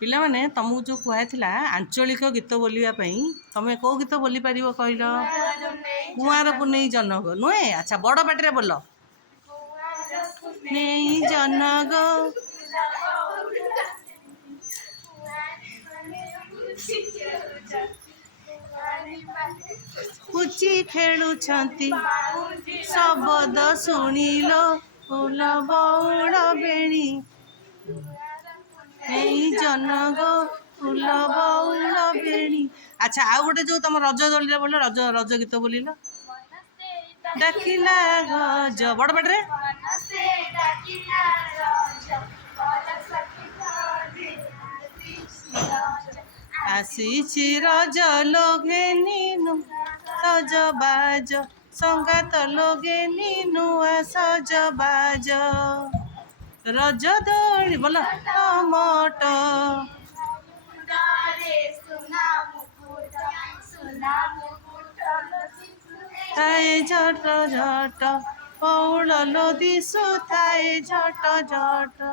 ପିଲାମାନେ ତମକୁ ଯେଉଁ କୁହାଯାଇଥିଲା ଆଞ୍ଚଳିକ ଗୀତ ବୋଲିବା ପାଇଁ ତମେ କେଉଁ ଗୀତ ବୋଲି ପାରିବ କହିଲ? କୁଆଁର ପୁନେଇ ଜହ୍ନଗୋ ନୁହେଁ? ଆଚ୍ଛା ବଡ଼ ପାଟିରେ ବୋଲ। ନେଇ ଜହ୍ନଗୋ ପୁଚି ଖେଳୁଛନ୍ତି ଶବଦ ଶୁଣିଲ ଫୁଲ ବଉଳ ବେଣୀ ନେଇ ଜହ୍ନଗୋ ଫୁଲ ବଉଳ ବେଣୀ। ଆଚ୍ଛା ଆଉ ଗୋଟେ ଯୋଉ ତମ ରଜ ଦୋଳିରେ ବୋଲ ରଜ ରଜ ଗୀତ ବୋଲିଲ। ଡାକିଲା ଗଜ ବଡ଼ ପାଟିରେ। ଆସିଛି ରଜ ଲଗେନି ସଜବାଜ ସଙ୍ଗାତ ଲଗେନି ନୂଆ ସଜବାଜ ରଜ ଦୋଳି ବୋଲ ଟମାଟ ଥାଏ ଝଟ ଝଟ ବଉଳ ଲୋ ଦିଶୁ ଥାଏ ଝଟ ଝଟ।